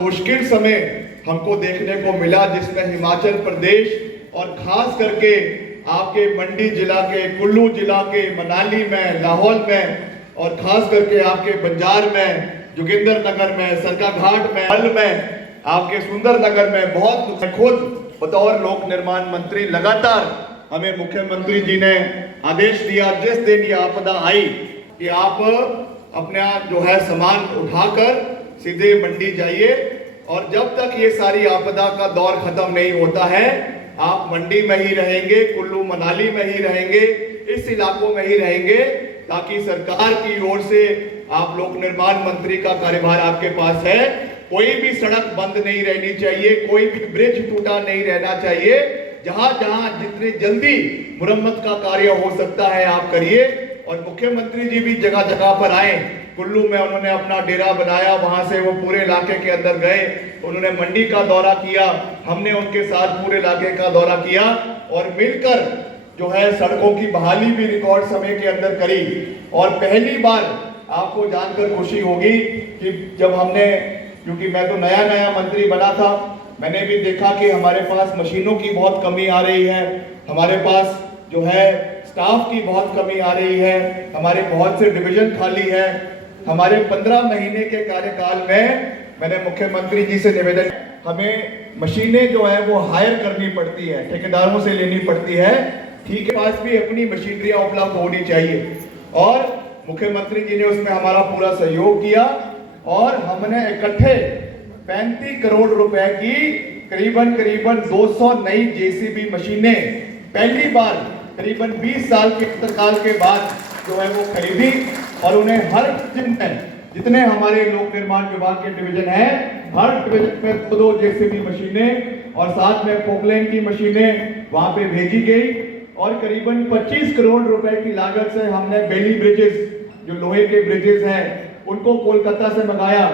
मुश्किल समय हमको देखने को मिला जिसमें हिमाचल प्रदेश और खास करके आपके मंडी जिला के, कुल्लू जिला के, मनाली में, लाहौल में और खास करके आपके बंजार में, जोगिंदर नगर में, सरकाघाट में, हल में, आपके सुंदर नगर में बहुत खुद बतौर लोक निर्माण मंत्री लगातार हमें मुख्यमंत्री जी ने आदेश दिया जिस दिन ये आपदा आई कि आप अपना जो है सामान उठाकर सीधे मंडी जाइए और जब तक ये सारी आपदा का दौर खत्म नहीं होता है आप मंडी में ही रहेंगे, कुल्लू मनाली में ही रहेंगे, इस इलाकों में ही रहेंगे ताकि सरकार की ओर से आप लोक निर्माण मंत्री का कार्यभार आपके पास है। कोई भी सड़क बंद नहीं रहनी चाहिए, कोई भी ब्रिज टूटा नहीं रहना चाहिए। जहां जहां जितनी जल्दी मुरम्मत का कार्य हो सकता है आप करिए। और मुख्यमंत्री जी भी जगह जगह पर आए। कुल्लू में उन्होंने अपना डेरा बनाया, वहां से वो पूरे इलाके के अंदर गए, उन्होंने मंडी का दौरा किया, हमने उनके साथ पूरे इलाके का दौरा किया और मिलकर जो है सड़कों की बहाली भी रिकॉर्ड समय के अंदर करी। और पहली बार आपको जानकर खुशी होगी कि जब हमने, क्योंकि मैं तो नया नया मंत्री बना था, मैंने भी देखा कि हमारे पास मशीनों की बहुत कमी आ रही है, हमारे पास जो है स्टाफ की बहुत कमी आ रही है, हमारे बहुत से डिवीजन खाली है। हमारे 15 महीने के कार्यकाल में मैंने मुख्यमंत्री जी से निवेदन, हमें मशीनें जो है वो हायर करनी पड़ती है, ठेकेदारों से लेनी पड़ती है, ठीक है, पास भी अपनी मशीनरियां उपलब्ध होनी चाहिए। और मुख्यमंत्री जी ने उसमें हमारा पूरा सहयोग किया और हमने इकट्ठे 35 करोड़ रुपए की करीबन 200 नई जेसीबी मशीनें पहली बार करीबन 20 साल के इंतकाल के बाद जो है वो खरीदी और उन्हें हर डिवीजन में, जितने हमारे लोक निर्माण विभाग के डिवीजन है, हर डिवीजन में 2 जेसीबी मशीनें और साथ में पोकलेन की मशीनें वहां पे भेजी गई। और करीबन 25 करोड़ रुपए की लागत से हमने बेली ब्रिजेस, जो लोहे के ब्रिजेस हैं, उनको कोलकाता से मंगाया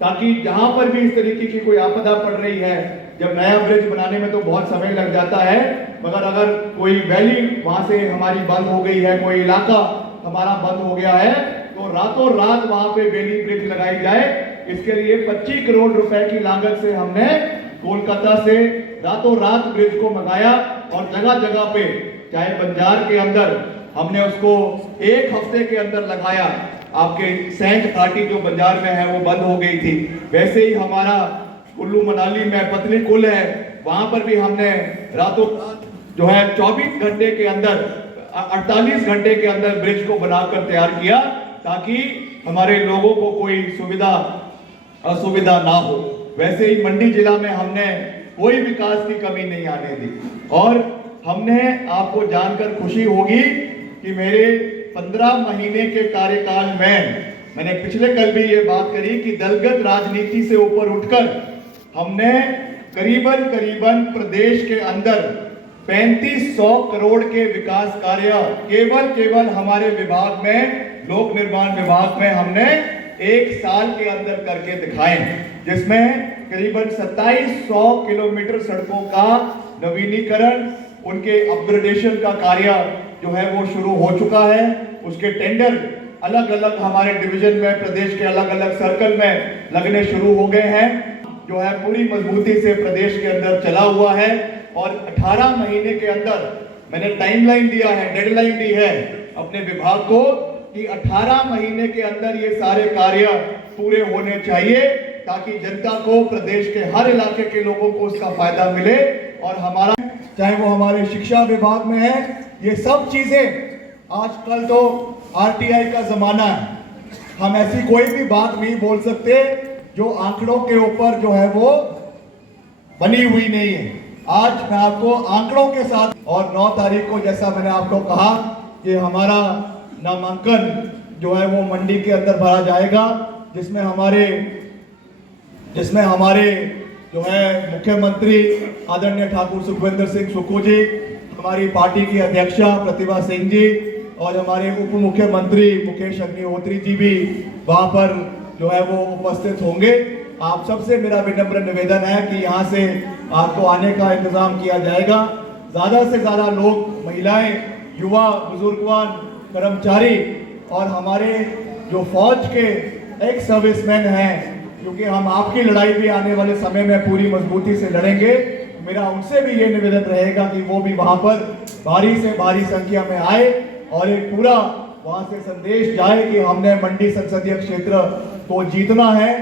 ताकि जहां पर भी इस तरीके की कोई आपदा पड़ रही है, जब नया ब्रिज बनाने में तो बहुत समय लग जाता है, मगर अगर कोई वैली वहां से हमारी बंद हो गई है, कोई इलाका हमारा बंद हो गया है, तो रातों रात वहां पे बेली ब्रिज लगाई जाए। इसके लिए 25 करोड़ रुपए की लागत से हमने कोलकाता से रातों रात ब्रिज को मंगाया और जगह जगह पे, चाहे बंजार के अंदर हमने उसको 1 हफ्ते के अंदर लगाया। आपके सैंक घाटी जो बंजार में है वो बंद हो गई थी, वैसे ही हमारा कुल्लू मनाली में पतली कुल है, वहां पर भी हमने रातों जो है 24 घंटे के अंदर, 48 घंटे के अंदर ब्रिज को बनाकर तैयार किया ताकि हमारे लोगों को कोई सुविधा असुविधा ना हो। वैसे ही मंडी जिला में हमने कोई विकास की कमी नहीं आने दी। और हमने, आपको जानकर खुशी होगी कि मेरे 15 महीने के कार्यकाल में, मैंने पिछले कल भी ये बात करी कि दलगत राजनीति से ऊपर उठकर हमने करीबन प्रदेश के अंदर 3500 करोड़ के विकास कार्य केवल हमारे विभाग में, लोक निर्माण विभाग में हमने 1 साल के अंदर करके दिखाए, जिसमें करीबन 2700 किलोमीटर सड़कों का नवीनीकरण, उनके अपग्रेडेशन का कार्य जो है वो शुरू हो चुका है। उसके टेंडर अलग अलग हमारे डिवीजन में, प्रदेश के अलग अलग सर्कल में लगने शुरू हो गए हैं, जो है पूरी मजबूती से प्रदेश के अंदर चला हुआ है। और 18 महीने के अंदर मैंने टाइमलाइन दिया है, डेडलाइन दी है अपने विभाग को कि 18 महीने के अंदर ये सारे कार्य पूरे होने चाहिए ताकि जनता को, प्रदेश के हर इलाके के लोगों को उसका फायदा मिले। और हमारा, चाहे वो हमारे शिक्षा विभाग में है, ये सब चीजें, आजकल तो आरटीआई का जमाना है, हम ऐसी कोई भी बात नहीं बोल सकते जो आंकड़ों के ऊपर जो है वो बनी हुई नहीं है। आज मैं आपको आंकड़ों के साथ, और 9 तारीख को जैसा मैंने आपको कहा कि हमारा नामांकन जो है वो मंडी के अंदर भरा जाएगा, जिसमें हमारे जो है मुख्यमंत्री आदरणीय ठाकुर सुखविंदर सिंह सुक्खू जी, हमारी पार्टी की अध्यक्षा प्रतिभा सिंह जी और हमारे उप मुख्यमंत्री मुकेश अग्निहोत्री जी भी वहां पर जो है वो उपस्थित होंगे। आप सबसे मेरा विनम्र निवेदन है कि यहाँ से आपको आने का इंतजाम किया जाएगा। ज्यादा से ज्यादा लोग, महिलाएं, युवा, बुजुर्गवान, कर्मचारी और हमारे जो फौज के एक्स सर्विसमैन हैं, क्योंकि हम आपकी लड़ाई भी आने वाले समय में पूरी मजबूती से लड़ेंगे। मेरा उनसे भी ये निवेदन रहेगा कि वो भी वहां पर भारी से भारी संख्या में आए और एक पूरा वहां से संदेश जाए कि हमने मंडी संसदीय क्षेत्र को जीतना है,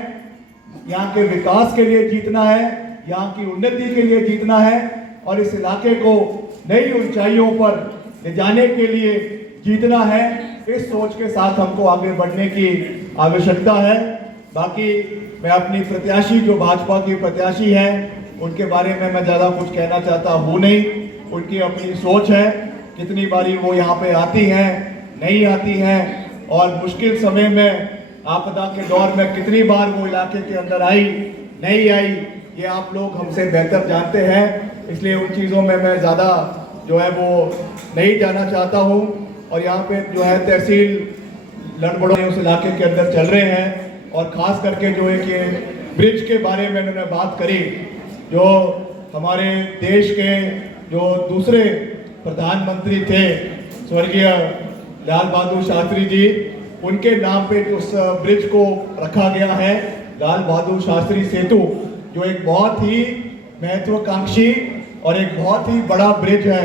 यहाँ के विकास के लिए जीतना है, यहाँ की उन्नति के लिए जीतना है और इस इलाके को नई ऊंचाइयों पर ले जाने के लिए जीतना है। इस सोच के साथ हमको आगे बढ़ने की आवश्यकता है। बाकी मैं अपनी प्रत्याशी जो भाजपा की प्रत्याशी है उनके बारे में मैं ज़्यादा कुछ कहना चाहता हूँ नहीं। उनकी अपनी सोच है, कितनी बारी वो यहाँ पे आती हैं, नहीं आती हैं और मुश्किल समय में आपदा के दौर में कितनी बार वो इलाके के अंदर आई, नहीं आई, ये आप लोग हमसे बेहतर जानते हैं। इसलिए उन चीज़ों में मैं ज़्यादा जो है वो नहीं जाना चाहता हूँ। और यहाँ पे जो है तहसील लड़बड़ों उस इलाके के अंदर चल रहे हैं और ख़ास करके जो एक ये ब्रिज के बारे में उन्होंने बात करी, जो हमारे देश के जो दूसरे प्रधानमंत्री थे स्वर्गीय लाल बहादुर शास्त्री जी, उनके नाम पे उस ब्रिज को रखा गया है लाल बहादुर शास्त्री सेतु, जो एक बहुत ही महत्वाकांक्षी और एक बहुत ही बड़ा ब्रिज है,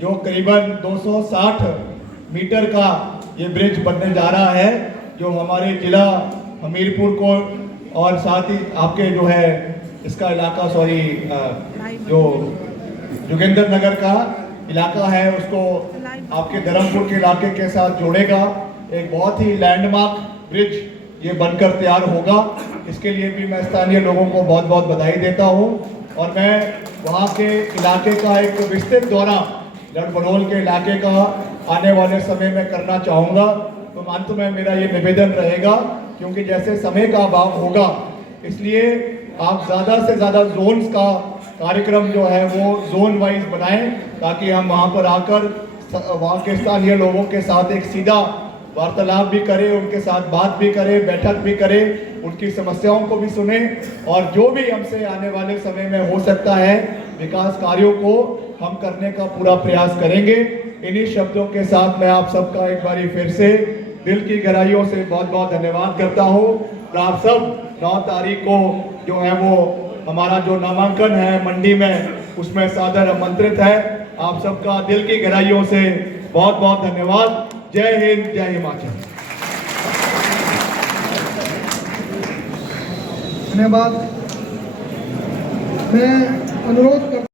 जो करीबन 260 मीटर का ये ब्रिज बनने जा रहा है, जो हमारे जिला हमीरपुर को और साथ ही आपके जो है इसका इलाका जो जोगिंदर नगर का इलाका है उसको आपके धर्मपुर के इलाके के साथ जोड़ेगा। एक बहुत ही लैंडमार्क ब्रिज ये बनकर तैयार होगा। इसके लिए भी मैं स्थानीय लोगों को बहुत बहुत बधाई देता हूँ और मैं वहाँ के इलाके का एक विस्तृत दौरा लड़बड़ोल के इलाके का आने वाले समय में करना चाहूँगा। तो अंत में मेरा ये निवेदन रहेगा, क्योंकि जैसे समय का अभाव होगा इसलिए आप ज़्यादा से ज़्यादा जोन्स का कार्यक्रम जो है वो जोन वाइज बनाएं, ताकि हम वहाँ पर आकर वहाँ के स्थानीय लोगों के साथ एक सीधा वार्तालाप भी करें, उनके साथ बात भी करें, बैठक भी करें, उनकी समस्याओं को भी सुने और जो भी हमसे आने वाले समय में हो सकता है विकास कार्यों को हम करने का पूरा प्रयास करेंगे। इन्हीं शब्दों के साथ मैं आप सबका एक बारी फिर से दिल की गहराइयों से बहुत बहुत धन्यवाद करता हूँ। आप सब 9 तारीख को जो है वो हमारा जो नामांकन है मंडी में उसमें सादर आमंत्रित है। आप सबका दिल की गहराइयों से बहुत बहुत धन्यवाद। जय हिंद, जय हिमाचल। धन्यवाद। मैं अनुरोध करता